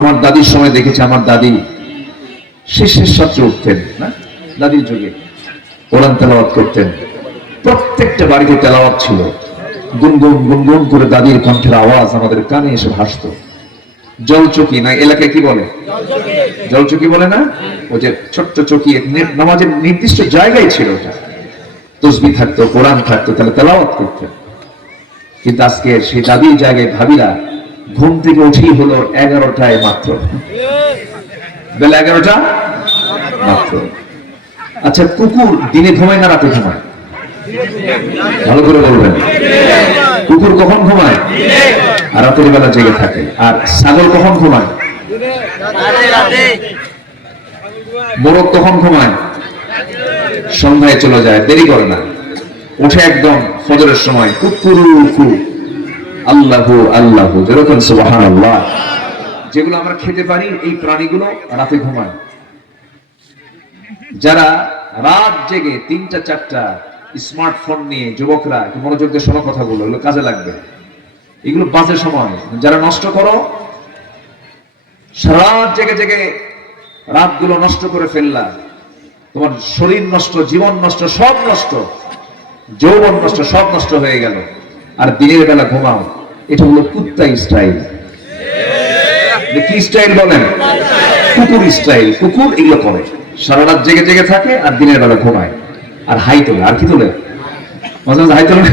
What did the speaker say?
আমার দাদির সময় দেখেছি, আমার দাদি শেষের সাথে উঠতেন না, দাদির যুগে কোরআন তেলাওয়াত করতেন। প্রত্যেকটা বাড়িতে তেলাওয়াত ছিল, গুনগুন গুনগুন করে দাদির কণ্ঠের আওয়াজ আমাদের কানে এসে ভাসতো। জলচকি না এলাকায় কি বলে, জলচকি বলে না, ওই যে ছোট্ট চকি, নামাজের নির্দিষ্ট জায়গায় ছিল, ওটা তসবিহ থাকতো, কোরআন থাকতো, তাহলে তেলাওয়াত করতেন। কিন্তু আজকে সেই দাদির জায়গায় ভাবিরা ঘুম থেকে উঠেই হলো 11টায় মাত্র, বেলা 11টা মাত্র। আচ্ছা, কুকুর দিনে ঘুমায় না রাতে ঘুমায়? ভালো করে বলবেন, কুকুর কখন ঘুমায়? আর রাতের বেলা জেগে থাকে। আর ছাগল কখন ঘুমায়? মোরগ কখন ঘুমায়? সন্ধ্যায় চলে যায়, দেরি করে না, উঠে একদম ফজরের সময় কুকুরু আল্লাহু আল্লাহু, যেরকম সুবহানাল্লাহ। যেগুলো আমরা খেতে পারি, এই প্রাণীগুলো রাতে ঘুমায়। যারা রাত জেগে 3টা 4টা স্মার্টফোন নিয়ে, যুবকরা একটু মনোযোগ দিয়ে শোনো কথাগুলো, এগুলো কাজে লাগবে। এগুলো বাজে সময় যারা নষ্ট করো, সারা রাত জেগে জেগে রাতগুলো নষ্ট করে ফেললা, তোমার শরীর নষ্ট, জীবন নষ্ট, সব নষ্ট, যৌবন নষ্ট, সব নষ্ট হয়ে গেল। আর দিনের বেলা ঘুমাও, এটা হলো কুত্তা স্টাইল। কি স্টাইল বলেন? কুকুর স্টাইল। কুকুর এগুলো করে, সারা রাত জেগে জেগে থাকে আর দিনের বেলা ঘুমায়, আর হাই তোলে। আর কি তোলে? মাঝে মাঝে হাই তোলে।